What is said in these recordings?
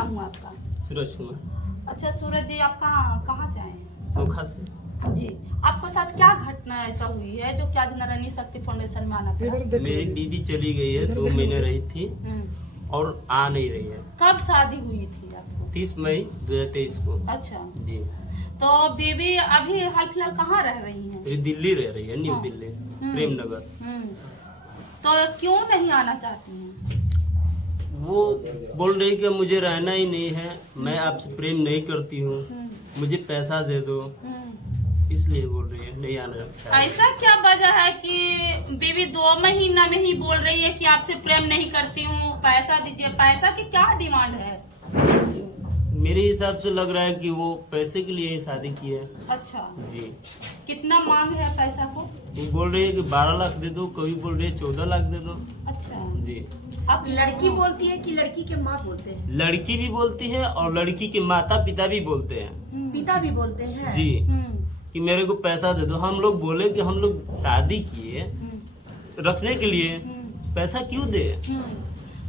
नाम हुआ आपका? सूरज कुमार। अच्छा सूरज जी, आप कहाँ से आए हैं? ओखा से। जी, आपको साथ क्या घटना ऐसा हुई है जो कि आज नारायणी शक्ति फाउंडेशन में आना पड़ा? मेरी बीवी चली गई है, 2 महीने रही थी और आ नहीं रही है। कब शादी हुई थी आपको? 30 मई 2023 को। अच्छा, जी। तो बीवी अभी हाल फिलहाल कहाँ रह रही है? ये दिल्ली रह रही है, न्यू हाँ। दिल्ली, प्रेम नगर। तो क्यों नहीं आना चाहती हैं? वो बोल रही कि मुझे रहना ही नहीं है, मैं आपसे प्रेम नहीं करती हूँ, मुझे पैसा दे दो, इसलिए बोल रही है नहीं आना चाहती। ऐसा क्या वजह है कि बीवी 2 महीना में ही बोल रही है कि आपसे प्रेम नहीं करती हूँ, पैसा दीजिए? पैसा की क्या डिमांड है? मेरे हिसाब से लग रहा है कि वो पैसे के लिए ही शादी की है। अच्छा, जी। कितना मांग है पैसा को? वो बोल रही है कि 12 लाख दे दो, कभी बोल रही है 14 लाख दे दो। अच्छा जी। आप लड़की बोलती है कि लड़की के माँ बोलते हैं? लड़की भी बोलती है और लड़की के माता पिता भी बोलते हैं। पिता भी बोलते हैं? जी, कि मेरे को पैसा दे दो। हम लोग बोले कि हम लोग शादी किए रखने के लिए, पैसा क्यों दे?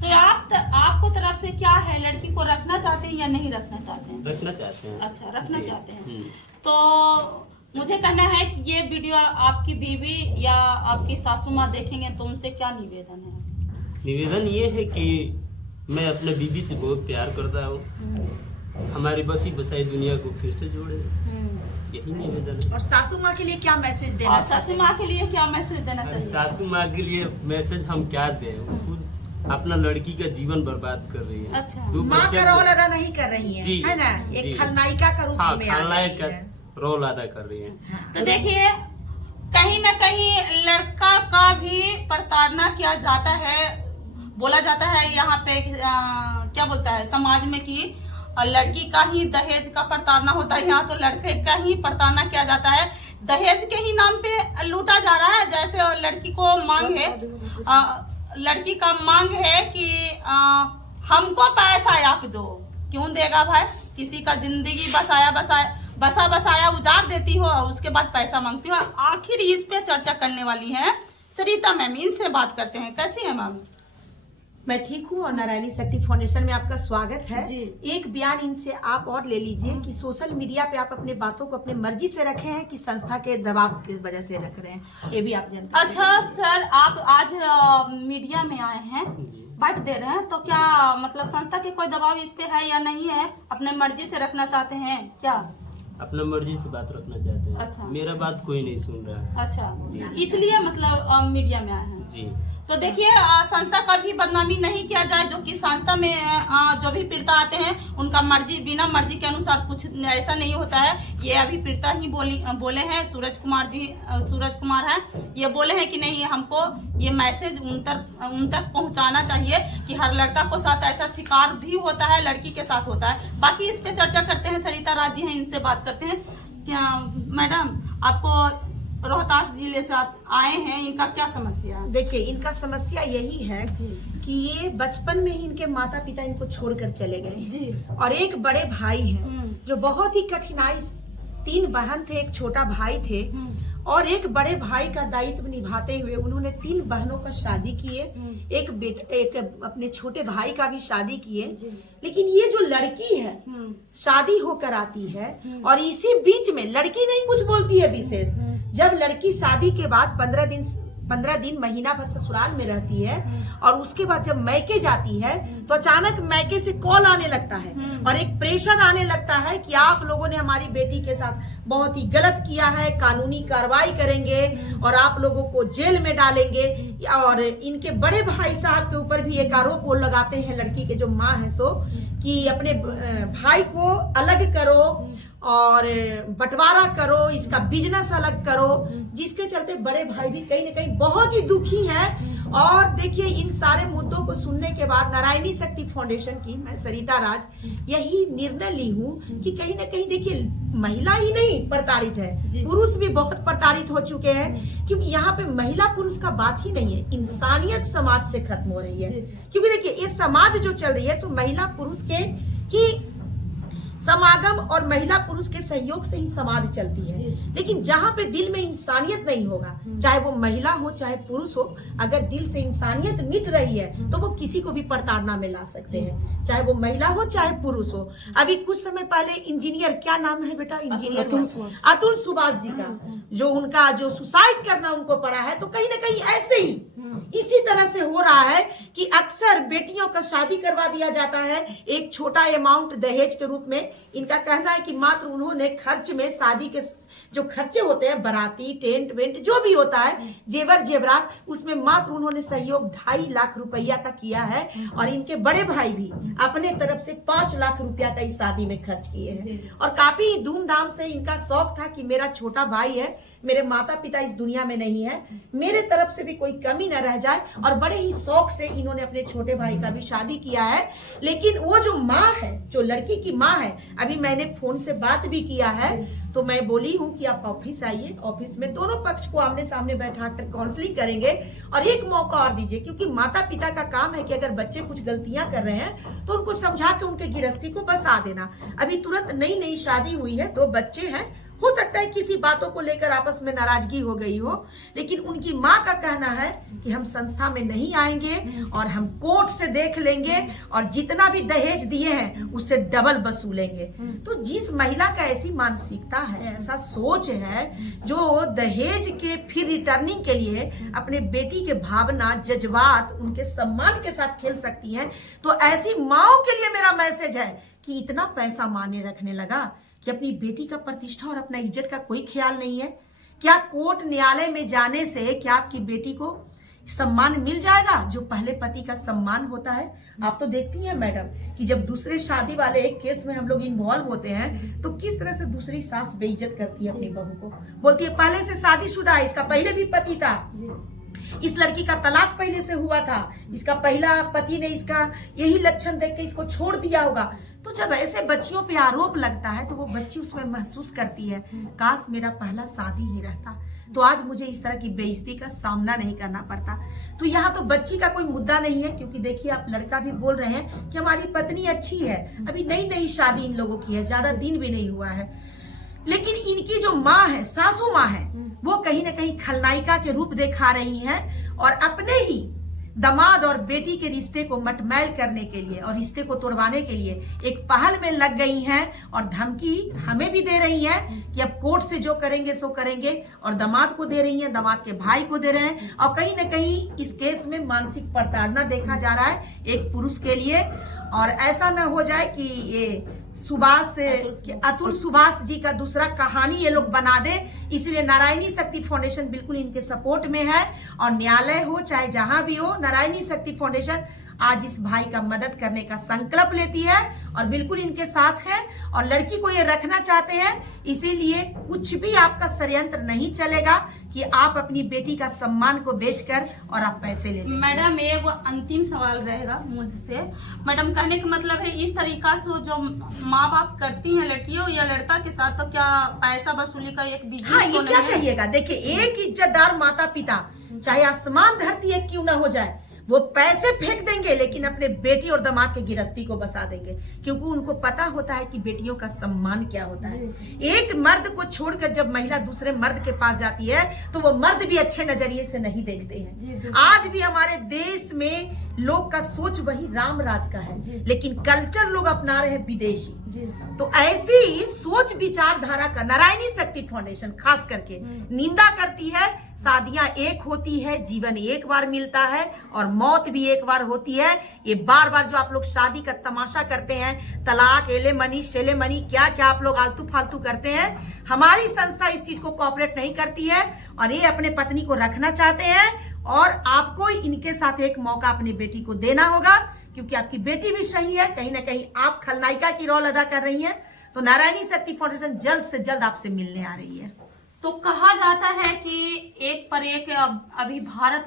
तो आपको तरफ से क्या है, लड़की को रखना चाहते हैं या नहीं रखना चाहते हैं? रखना चाहते हैं। अच्छा, रखना जी। चाहते हैं। तो मुझे कहना है कि ये वीडियो आपकी बीवी या आपकी सासू माँ देखेंगे तो उनसे क्या निवेदन है? निवेदन ये है कि मैं अपने बीवी से बहुत प्यार करता हूँ, हमारी बसी बसाई दुनिया को फिर से जोड़े, यही निवेदन है। और सासू माँ के लिए क्या मैसेज देना और चाहते सासू हैं? माँ के लिए क्या मैसेज देना चाहिए? सासू माँ के लिए मैसेज हम क्या दें, वो खुद अपना लड़की का जीवन बर्बाद कर रही है। अच्छा। 2 माँ बच्चे का को- रोल अदा नहीं कर रही है, जी, है ना? जी। एक खलनायिका का रूप हाँ, में आ खलनायक गई का है। रोल अदा कर रही है। तो देखिए, कहीं ना कहीं लड़का का भी प्रताड़ना किया जाता है। बोला जाता है यहाँ पे क्या बोलता है समाज में कि लड़की का ही दहेज का प्रताड़ना होता है, यहाँ तो लड़के का ही प्रताड़ना किया जाता है। दहेज के ही नाम पे लूटा जा रहा है। जैसे लड़की को मांग है, लड़की का मांग है कि हमको पैसा आप दो। क्यों देगा भाई? किसी का जिंदगी बसाया उजाड़ देती हो और उसके बाद पैसा मांगती हो। आखिर इस पे चर्चा करने वाली है सरिता मैम, इनसे बात करते हैं। कैसी है मैम? मैं ठीक हूँ और नारायणी शक्ति फाउंडेशन में आपका स्वागत है। जी। एक बयान इनसे आप और ले लीजिए कि सोशल मीडिया पे आप अपने बातों को अपने मर्जी से रखे हैं कि संस्था के दबाव की वजह से रख रहे हैं, ये भी आप जानते हैं। अच्छा सर, आप आज मीडिया में आए हैं, बात दे रहे हैं, तो क्या मतलब संस्था के कोई दबाव इस पे है या नहीं है? अपने मर्जी से रखना चाहते हैं क्या? अपना मर्जी से बात रखना चाहते हैं। अच्छा। मेरा बात कोई नहीं सुन रहा है। अच्छा, इसलिए मतलब मीडिया में आए हैं। जी। तो देखिए, संस्था का भी बदनामी नहीं किया जाए। जो कि संस्था में जो भी पीड़िता आते हैं उनका मर्जी, बिना मर्जी के अनुसार कुछ ऐसा नहीं होता है। ये अभी पीड़िता ही बोले हैं, सूरज कुमार है, ये बोले हैं कि नहीं, हमको ये मैसेज उन तक पहुंचाना चाहिए कि हर लड़का को साथ ऐसा शिकार भी होता है, लड़की के साथ होता है। बाकी इस पे चर्चा करते हैं। सरिता राज जी हैं, इनसे बात करते हैं। क्या मैडम, आपको रोहतास जिले से आए हैं, इनका क्या समस्या है? देखिए, इनका समस्या यही है जी। कि ये बचपन में ही इनके माता पिता इनको छोड़कर चले गए हैं। जी। और एक बड़े भाई हैं जो बहुत ही कठिनाई, 3 बहन थे, एक छोटा भाई थे, और एक बड़े भाई का दायित्व निभाते हुए उन्होंने 3 बहनों का शादी किए, एक अपने छोटे भाई का भी शादी किए। लेकिन ये जो लड़की है शादी होकर आती है और इसी बीच में लड़की नहीं कुछ बोलती है विशेष। जब लड़की शादी के बाद 15 दिन महीना भर ससुराल में रहती है और उसके बाद जब मैके जाती है तो अचानक मैके से कॉल आने लगता है और एक प्रेशर आने लगता है कि आप लोगों ने हमारी बेटी के साथ बहुत ही गलत किया है, कानूनी कार्रवाई करेंगे और आप लोगों को जेल में डालेंगे। और इनके बड़े भाई साहब के ऊपर भी एक आरोप वो लगाते हैं, लड़की के जो माँ है सो, कि अपने भाई को अलग करो और बंटवारा करो, इसका बिजनेस अलग करो, जिसके चलते बड़े भाई भी कहीं ना कहीं बहुत ही दुखी हैं। और देखिए, इन सारे मुद्दों को सुनने के बाद नारायणी शक्ति फाउंडेशन की मैं सरिता राज यही निर्णय ली हूँ कि कहीं ना कहीं देखिए, महिला ही नहीं प्रताड़ित है, पुरुष भी बहुत प्रताड़ित हो चुके हैं। क्योंकि यहाँ पे महिला पुरुष का बात ही नहीं है, इंसानियत समाज से खत्म हो रही है। क्योंकि देखिए, ये समाज जो चल रही है सो महिला पुरुष के ही समागम और महिला पुरुष के सहयोग से ही समाज चलती है। लेकिन जहाँ पे दिल में इंसानियत नहीं होगा, चाहे वो महिला हो चाहे पुरुष हो, अगर दिल से इंसानियत मिट रही है तो वो किसी को भी प्रताड़ना में ला सकते हैं, चाहे वो महिला हो चाहे पुरुष हो। अभी कुछ समय पहले इंजीनियर, क्या नाम है बेटा, इंजीनियर अतुल सुभाष जी का जो उनका जो सुसाइड करना उनको पड़ा है, तो कहीं ना कहीं ऐसे ही इसी तरह से हो रहा है कि अक्सर बेटियों का शादी करवा दिया जाता है एक छोटा अमाउंट दहेज के रूप में। इनका कहना है कि मात्र उन्होंने खर्च में, शादी के जो खर्चे होते हैं, बाराती, टेंट वेंट जो भी होता है, जेवर जेवरात, उसमें मात्र उन्होंने सहयोग 2.5 लाख रुपया का किया है। और इनके बड़े भाई भी अपने तरफ से 5 लाख रुपया का इस शादी में खर्च किए हैं। और काफी धूमधाम से इनका शौक था कि मेरा छोटा भाई है, मेरे माता पिता इस दुनिया में नहीं है, मेरे तरफ से भी कोई कमी न रह जाए, और बड़े ही शौक से इन्होंने अपने छोटे भाई का भी शादी किया है। लेकिन वो जो माँ है, जो लड़की की माँ है, अभी मैंने फोन से बात भी किया है, तो मैं बोली हूँ कि आप ऑफिस आइए, ऑफिस में दोनों पक्ष को आमने सामने बैठाकर काउंसलिंग करेंगे और एक मौका और दीजिए, क्योंकि माता पिता का काम है कि अगर बच्चे कुछ गलतियां कर रहे हैं तो उनको समझा के उनके गृहस्थी को बसा देना। अभी तुरंत नई नई शादी हुई है, 2 बच्चे हैं, हो सकता है किसी बातों को लेकर आपस में नाराजगी हो गई हो, लेकिन उनकी माँ का कहना है कि हम संस्था में नहीं आएंगे और हम कोर्ट से देख लेंगे और जितना भी दहेज दिए हैं उससे डबल वसूलेंगे। तो जिस महिला का ऐसी मानसिकता है, ऐसा सोच है, जो दहेज के फिर रिटर्निंग के लिए अपने बेटी के भावना, जज्बात, उनके सम्मान के साथ खेल सकती है, तो ऐसी माओ के लिए मेरा मैसेज है कि इतना पैसा माने रखने लगा कि अपनी बेटी का प्रतिष्ठा और अपना इज्जत का कोई ख्याल नहीं है। क्या कोर्ट न्यायालय में जाने से क्या आपकी बेटी को सम्मान मिल जाएगा जो पहले पति का सम्मान होता है? आप तो देखती हैं मैडम कि जब दूसरे शादी वाले एक केस में हम लोग इन्वॉल्व होते हैं तो किस तरह से दूसरी सास बेइज्जत करती है अपनी बहू को, बोलती है पहले से शादीशुदा है, इसका पहले भी पति था, इस लड़की का तलाक पहले से हुआ था, इसका पहला पति ने इसका यही लक्षण देख के इसको छोड़ दिया होगा। तो जब ऐसे बच्चियों पे आरोप लगता है तो वो बच्ची उसमें महसूस करती है, काश मेरा पहला शादी ही रहता तो आज मुझे इस तरह की बेइज्जती का सामना नहीं करना पड़ता। तो यहाँ तो बच्ची का कोई मुद्दा नहीं है, क्योंकि देखिए आप लड़का भी बोल रहे हैं कि हमारी पत्नी अच्छी है, अभी नई नई शादी इन लोगों की है, ज्यादा दिन भी नहीं हुआ है। लेकिन इनकी जो माँ है, सासू माँ है, वो कहीं ना कहीं खलनायिका के रूप दिखा रही हैं और अपने ही दामाद और बेटी के रिश्ते को मटमैल करने के लिए और रिश्ते को तोड़वाने के लिए एक पहल में लग गई हैं और धमकी हमें भी दे रही हैं कि अब कोर्ट से जो करेंगे सो करेंगे, और दामाद को दे रही हैं, दामाद के भाई को दे रहे हैं। और कहीं ना कहीं इस केस में मानसिक प्रताड़ना देखा जा रहा है एक पुरुष के लिए। और ऐसा न हो जाए कि ये अतुल सुभाष जी का दूसरा कहानी ये लोग बना दे, इसलिए नारायणी शक्ति फाउंडेशन बिल्कुल इनके सपोर्ट में है। और न्यायालय हो चाहे जहां भी हो, नारायणी शक्ति फाउंडेशन आज इस भाई का मदद करने का संकल्प लेती है और बिल्कुल इनके साथ है। और लड़की को ये रखना चाहते हैं, इसीलिए कुछ भी आपका षड्यंत्र नहीं चलेगा कि आप अपनी बेटी का सम्मान को बेचकर और आप पैसे ले लेंगे। मैडम एक अंतिम सवाल रहेगा मुझसे। मैडम कहने का मतलब है इस तरीका से जो माँ बाप करती हैं लड़कियों या लड़का के साथ, तो क्या पैसा वसूली का एक बिजनेस? हाँ, ये क्या कहिएगा। देखिए, एक इज्जतदार माता पिता चाहे आसमान धरती एक क्यों ना हो जाए, वो पैसे फेंक देंगे लेकिन अपने बेटी और दामाद के गिरफ्ती को बसा देंगे, क्योंकि उनको पता होता है कि बेटियों का सम्मान क्या होता है। एक मर्द को छोड़कर जब महिला दूसरे मर्द के पास जाती है तो वो मर्द भी अच्छे नजरिए से नहीं देखते हैं। आज भी हमारे देश में लोग का सोच वही राम राज का है, लेकिन कल्चर लोग अपना रहे हैं विदेशी। तो ऐसी सोच विचारधारा का नारायणी शक्ति फाउंडेशन खास करके निंदा करती है। शादियां एक होती है, जीवन एक बार मिलता है और मौत भी एक बार होती है। ये बार बार जो आप लोग शादी का तमाशा करते हैं, तलाक, एलेमनी, शेलेमनी, क्या क्या आप लोग आलतू फालतू करते हैं, हमारी संस्था इस चीज को कोऑपरेट नहीं करती है। और ये अपने पत्नी को रखना चाहते हैं और आपको इनके साथ एक मौका अपनी बेटी को देना होगा, क्योंकि आपकी बेटी भी सही है, कहीं ना कहीं आप खलनायिका की रोल अदा कर रही हैं। तो नारायणी शक्ति फाउंडेशन जल्द से जल्द आपसे मिलने आ रही है। तो कहा जाता है कि एक पर एक अभी भारत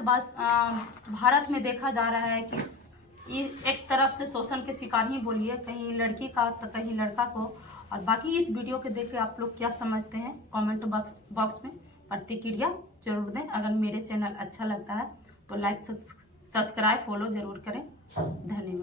में देखा जा रहा है कि एक तरफ से शोषण के शिकार ही बोलिए, कहीं लड़की का तो कहीं लड़का को। और बाकी इस वीडियो के देख के आप लोग क्या समझते हैं, कमेंट बॉक्स में प्रतिक्रिया जरूर दें। अगर मेरे चैनल अच्छा लगता है तो लाइक, सब्सक्राइब, फॉलो जरूर करें। धन्यवाद।